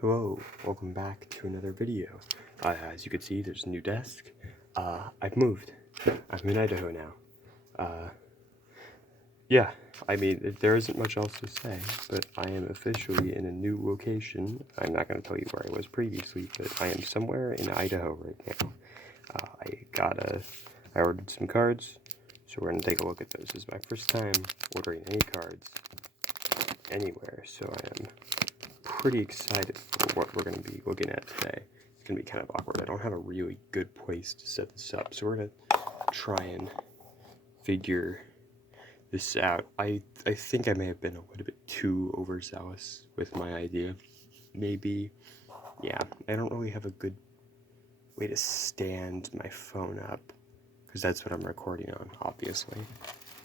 Hello, welcome back to another video. As you can see, there's a new desk. I've moved. I'm in Idaho now. Yeah, I mean, there isn't much else to say, but I am officially in a new location. I'm not going to tell you where I was previously, but I am somewhere in Idaho right now. I ordered some cards, so we're going to take a look at those. This is my first time ordering any cards anywhere, so I am pretty excited for what we're going to be looking at today. It's going to be kind of awkward. I don't have a really good place to set this up, so we're going to try and figure this out. I think I may have been a little bit too overzealous with my idea. Maybe, yeah, I don't really have a good way to stand my phone up, because that's what I'm recording on, obviously.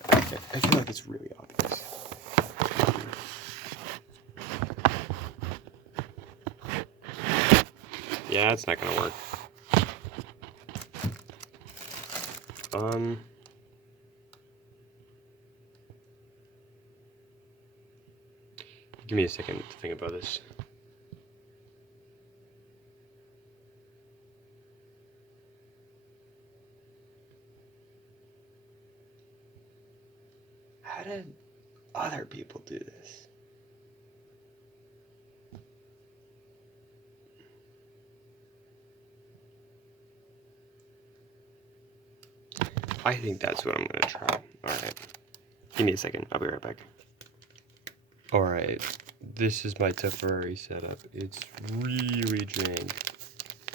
I feel like it's really obvious. Yeah, it's not gonna work. Give me a second to think about this. How did other people do this? I think that's what I'm gonna try. Alright. Give me a second, I'll be right back. Alright, this is my temporary setup. It's really jank.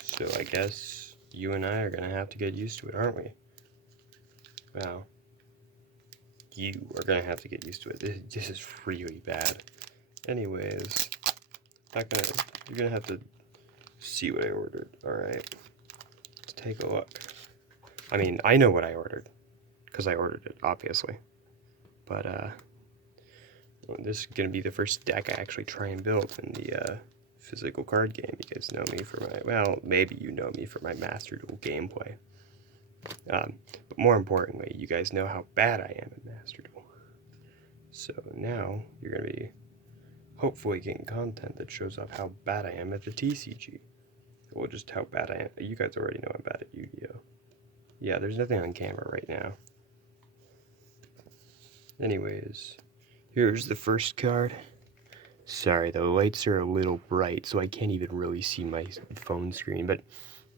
So I guess you and I are gonna have to get used to it, aren't we? Well, you are gonna have to get used to it. This is really bad. Anyways, you're gonna have to see what I ordered, alright? Let's take a look. I mean, I know what I ordered, because I ordered it, obviously. But, this is going to be the first deck I actually try and build in the, physical card game. You guys know me for my, well, maybe you know me for my Master Duel gameplay. But more importantly, you guys know how bad I am at Master Duel. So now, you're going to be hopefully getting content that shows off how bad I am at the TCG. Well, just how bad I am. You guys already know I'm bad at Yu-Gi-Oh! Yeah, there's nothing on camera right now. Anyways, here's the first card. Sorry, the lights are a little bright, so I can't even really see my phone screen. But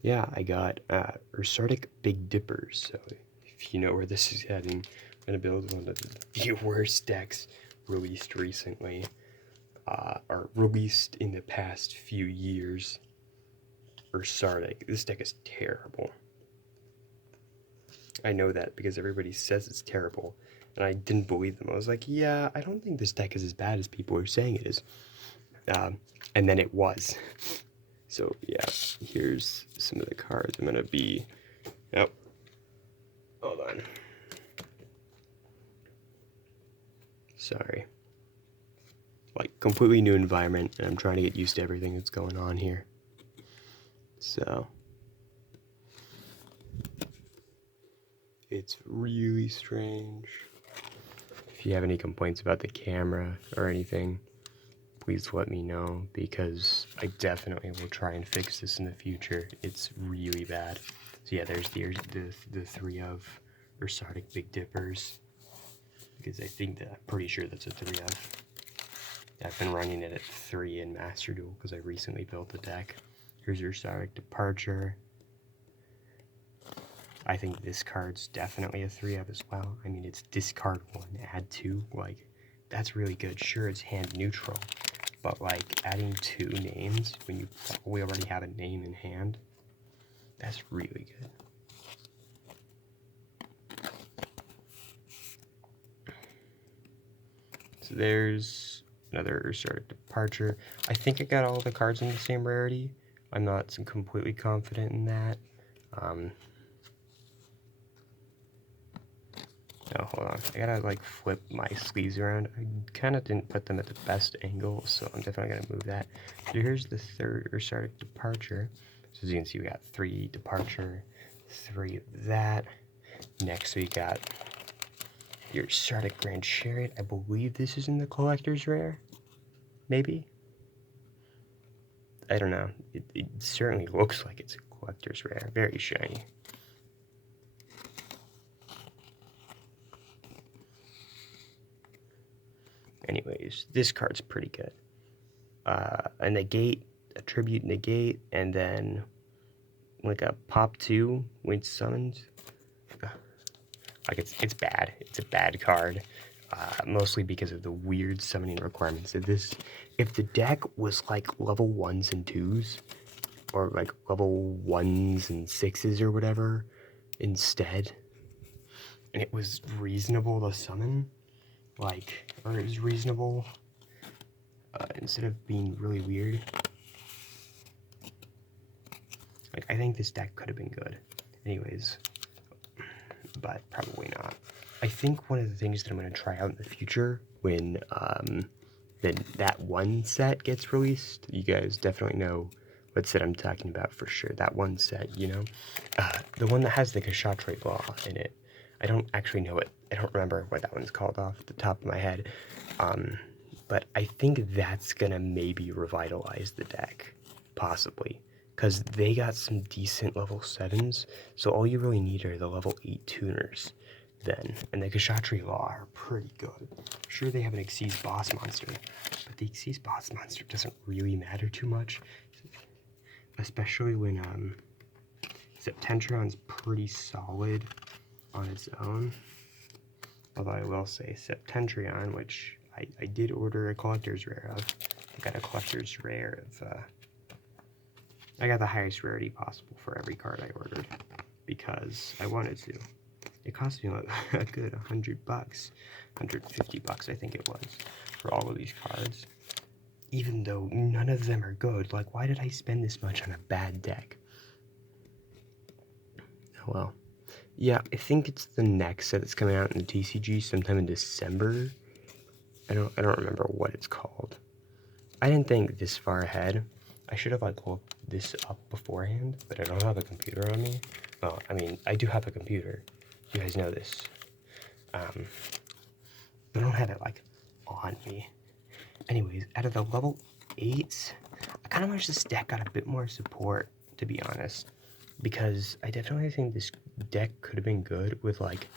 yeah, I got Ursardic Big Dippers. So if you know where this is heading, I'm going to build one of the worst decks released recently. Or released in the past few years. Ursardic. This deck is terrible. I know that because everybody says it's terrible, and I didn't believe them. I was like, yeah, I don't think this deck is as bad as people are saying it is. And then it was. So yeah, here's some of the cards. I'm gonna be, oh, hold on. Sorry. Like, completely new environment, and I'm trying to get used to everything that's going on here. So it's really strange. If you have any complaints about the camera or anything, please let me know, because I definitely will try and fix this in the future. It's really bad. So yeah, there's the three of Ursardic Big Dippers, because I think that, I'm pretty sure that's a 3 of. I've been running it at 3 in Master Duel because I recently built the deck. Here's Ursardic Departure. I think this card's definitely a 3 of as well. I mean, it's discard 1, add 2. Like, that's really good. Sure, it's hand neutral, but like adding 2 names when you probably already have a name in hand, that's really good. So there's another Ursardic Departure. I think I got all the cards in the same rarity. I'm not completely confident in that. No, hold on. I gotta like flip my sleeves around. I kind of didn't put them at the best angle, so I'm definitely gonna move that. So here's the third Ursardic Departure. So as you can see, we got 3 Departure, 3 of that. Next we got your Ursardic Grand Chariot. I believe this is in the collector's rare. Maybe. I don't know. It certainly looks like it's a collector's rare. Very shiny. Anyways, this card's pretty good. A negate, a tribute negate, and then like a pop 2 when it's summoned. Like it's bad. It's a bad card. Mostly because of the weird summoning requirements of this. If the deck was like level 1s and 2s, or like level 1s and 6s or whatever, instead, and it was reasonable to summon, like, or it was reasonable, instead of being really weird, like, I think this deck could have been good. Anyways, but probably not. I think one of the things that I'm going to try out in the future when that one set gets released, you guys definitely know what set I'm talking about for sure. That one set, you know? The one that has the Kshatriya Law in it. I don't actually know it. I don't remember what that one's called off the top of my head. But I think that's going to maybe revitalize the deck. Possibly. Because they got some decent level 7s. So all you really need are the level 8 tuners. Then, and the Kshatriya Law are pretty good. Sure, they have an Xyz boss monster, but the Xyz boss monster doesn't really matter too much, especially when Septentrion's pretty solid on its own. Although I will say Septentrion, which I did order a collector's rare of. I got a collector's rare of. I got the highest rarity possible for every card I ordered because I wanted to. It cost me a good $100, $150 I think it was, for all of these cards. Even though none of them are good, like why did I spend this much on a bad deck? Oh well. Yeah, I think it's the next set that's coming out in the TCG sometime in December. I don't remember what it's called. I didn't think this far ahead. I should have like looked this up beforehand, but I don't have a computer on me. Well, I mean, I do have a computer. You guys know this. But I don't have it like on me. Anyways, out of the level 8s, I kind of wish this deck got a bit more support, to be honest. Because I definitely think this deck could have been good with like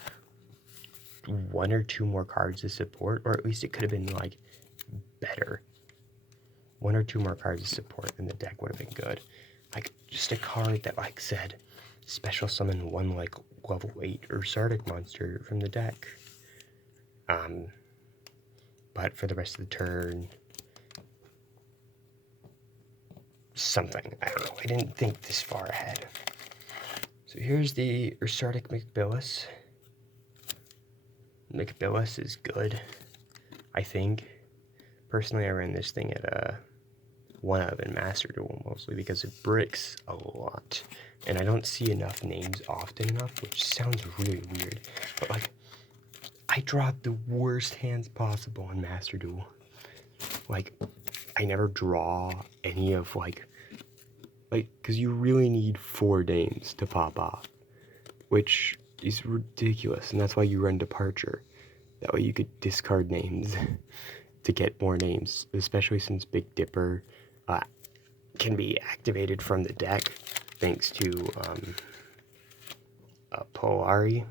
1 or 2 more cards to support, or at least it could have been like better. 1 or 2 more cards to support, and the deck would have been good. Like just a card that like said special summon 1 like level 8 Ursardic monster from the deck. But for the rest of the turn, something. I don't know. I didn't think this far ahead. So here's the Ursardic McBillis. McBillis is good, I think. Personally, I ran this thing at a 1-of in Master Duel mostly because it bricks a lot. And I don't see enough names often enough, which sounds really weird. But like, I dropped the worst hands possible in Master Duel. Like, I never draw any of like, because you really need 4 names to pop off, which is ridiculous, and that's why you run Departure. That way you could discard names to get more names, especially since Big Dipper can be activated from the deck thanks to Polari.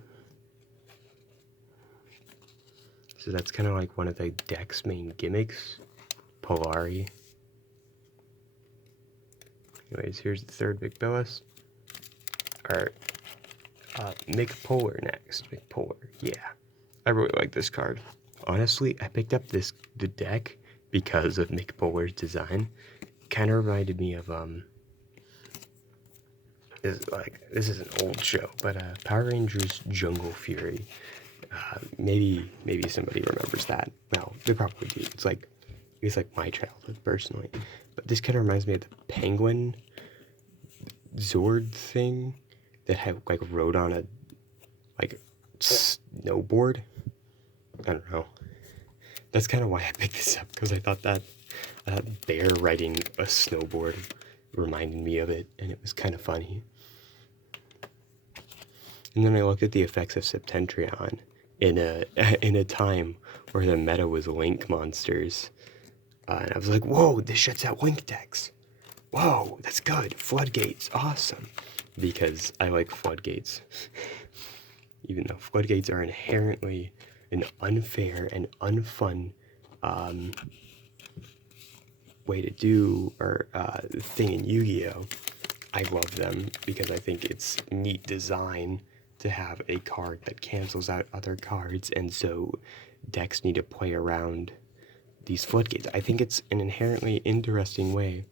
So that's kind of like one of the deck's main gimmicks, Polari. Anyways, here's the 3rd Big Billis. Alright, McPolar next. McPolar, yeah. I really like this card. Honestly, I picked up the deck because of McPolar's design. Kind of reminded me of this is an old show, but Power Rangers Jungle Fury. Maybe somebody remembers that. Well, they probably do. It's like my childhood personally. But this kind of reminds me of the Penguin Zord thing that had like rode on a like snowboard. I don't know. That's kind of why I picked this up, because I thought that bear riding a snowboard reminded me of it, and it was kind of funny. And then I looked at the effects of Septentrion in a time where the meta was Link monsters, and I was like, whoa, this shuts out Link decks. Whoa, that's good. Floodgates, awesome. Because I like floodgates. Even though floodgates are inherently an unfair and unfun way to do or thing in Yu-Gi-Oh! I love them because I think it's neat design to have a card that cancels out other cards, and so decks need to play around these floodgates. I think it's an inherently interesting way.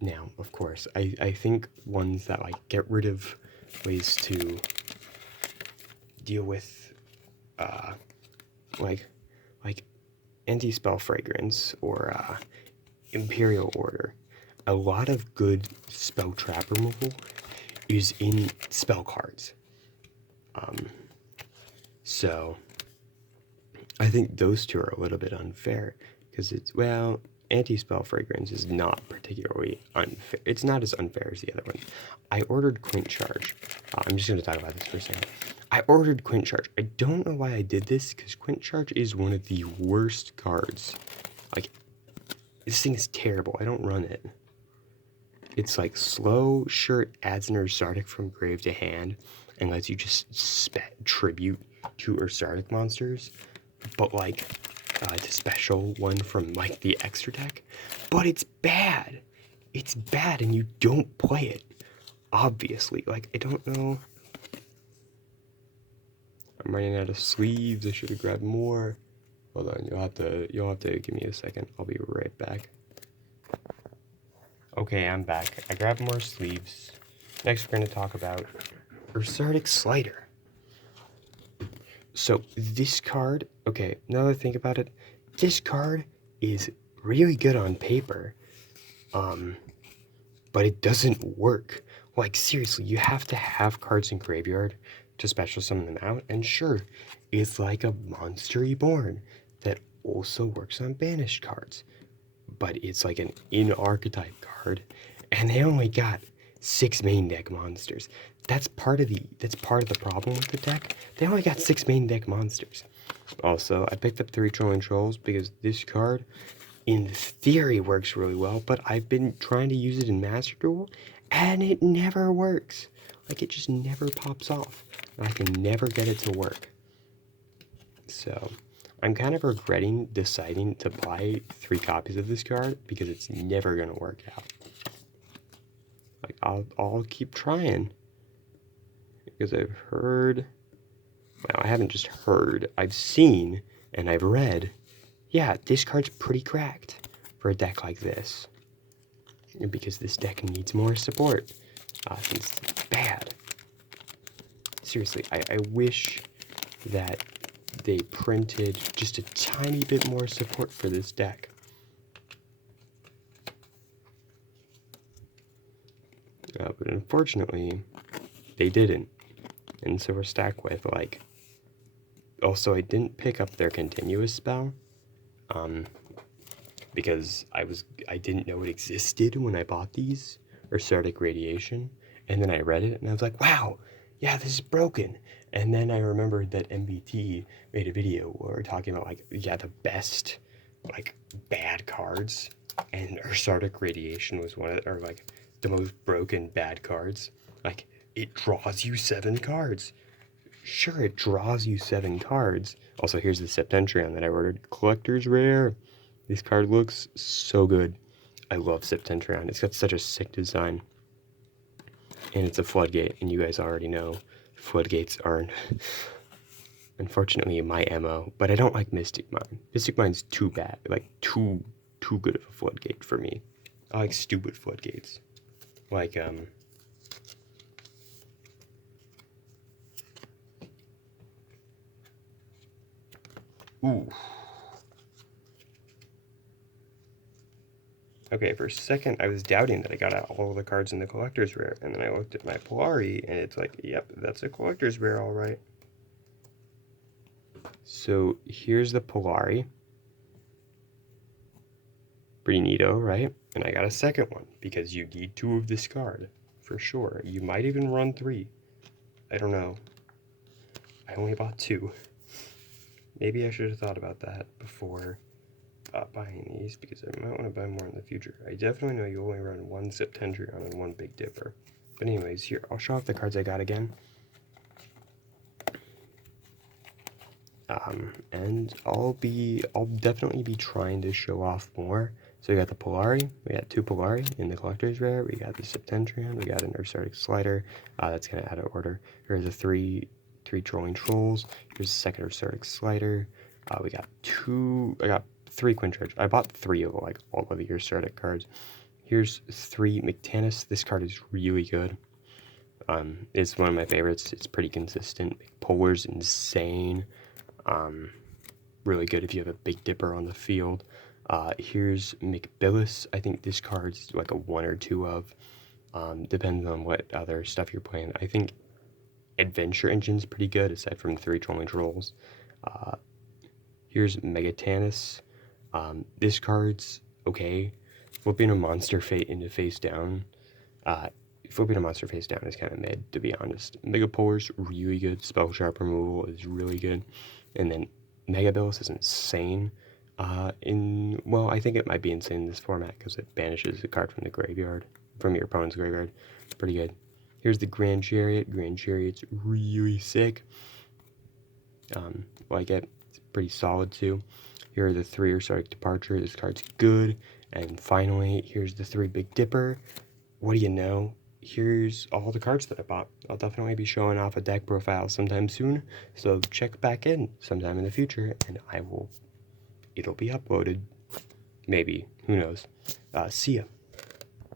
Now, of course, I think ones that like get rid of ways to deal with like anti-spell fragrance or Imperial Order. A lot of good spell trap removal is in spell cards. So I think those two are a little bit unfair because it's, well, anti-spell fragrance is not particularly unfair. It's not as unfair as the other one. I ordered Quint Charge. I'm just going to talk about this for a second. I ordered Quint Charge. I don't know why I did this because Quint Charge is one of the worst cards. Like, this thing is terrible. I don't run it. It's like slow, sure, it adds an Ursardic from grave to hand and lets you just tribute to Ursardic monsters, but like to special one from like the extra deck. But it's bad. It's bad and you don't play it. Obviously. Like, I don't know. I'm running out of sleeves. I should have grabbed more. Hold on, you'll have to give me a second. I'll be right back. Okay, I'm back. I grabbed more sleeves. Next, we're going to talk about Ursardic Slider. So, this card, okay, now that I think about it, this card is really good on paper, but it doesn't work. Like, seriously, you have to have cards in graveyard to special summon them out, and sure, it's like a Monster Reborn that also works on banished cards. But it's like an in-archetype card, and they only got 6 main deck monsters. That's part of the problem with the deck. They only got 6 main deck monsters. Also, I picked up 3 Trolling Trolls because this card, in theory, works really well, but I've been trying to use it in Master Duel, and it never works. Like, it just never pops off. I can never get it to work. So I'm kind of regretting deciding to buy 3 copies of this card because it's never gonna work out. Like, I'll keep trying because I've heard, well, I haven't just heard, I've seen and I've read, yeah, this card's pretty cracked for a deck like this. Because this deck needs more support since it's bad. Seriously, I wish that they printed just a tiny bit more support for this deck. But unfortunately, they didn't. And so we're stuck with, like... Also, I didn't pick up their continuous spell. Because I didn't know it existed when I bought these. Ursardic Radiation. And then I read it, and I was like, wow! Yeah, this is broken. And then I remembered that MBT made a video where we're talking about, like, yeah, the best, like, bad cards. And Ursardic Radiation was one of, or like, the most broken bad cards. Like, it draws you 7 cards. Sure, it draws you 7 cards. Also, here's the Septentrion that I ordered. Collector's Rare. This card looks so good. I love Septentrion. It's got such a sick design. And it's a floodgate, and you guys already know floodgates are unfortunately my MO, but I don't like Mystic Mine. Mystic Mine's too bad, like too good of a floodgate for me. I like stupid floodgates. Like ooh. Okay, for a second I was doubting that I got out all the cards in the Collector's Rare, and then I looked at my Polari, and it's like, yep, that's a Collector's Rare, alright. So, here's the Polari. Pretty neato, right? And I got a second one, because you need 2 of this card, for sure. You might even run 3. I don't know. I only bought 2. Maybe I should have thought about that before stop buying these because I might want to buy more in the future. I definitely know you only run one Septendrion and one Big Dipper. But anyways, here, I'll show off the cards I got again. And I'll definitely be trying to show off more. So we got the Polari, we got 2 Polari in the collector's rare, we got the Septendrion, we got an Ursatic Slider, that's gonna add an order. Here's the three Trolling Trolls, here's the second Ursatic Slider, I got 3 Quintric. I bought 3 of like all of the Ursatic cards. Here's 3 Mectanus. This card is really good. It's one of my favorites. It's pretty consistent. Polar's insane. Really good if you have a Big Dipper on the field. Here's McBillis. I think this card's like a 1 or 2 of. Depends on what other stuff you're playing. I think Adventure Engine's pretty good, aside from 3 Trolling Trolls. Here's Megatanus. This card's okay. Flipping a Monster Fate into face down. Flipping a Monster face down is kind of mid, to be honest. Megapolar's really good. Spell Sharp removal is really good. And then Megabillis is insane. Well, I think it might be insane in this format because it banishes a card from the graveyard, from your opponent's graveyard. Pretty good. Here's the Grand Chariot. Grand Chariot's really sick. Like it. It's pretty solid too. Here are the 3 Ursatic Departure. This card's good. And finally, here's the 3 Big Dipper. What do you know? Here's all the cards that I bought. I'll definitely be showing off a deck profile sometime soon, so check back in sometime in the future, and it'll be uploaded. Maybe. Who knows? See ya.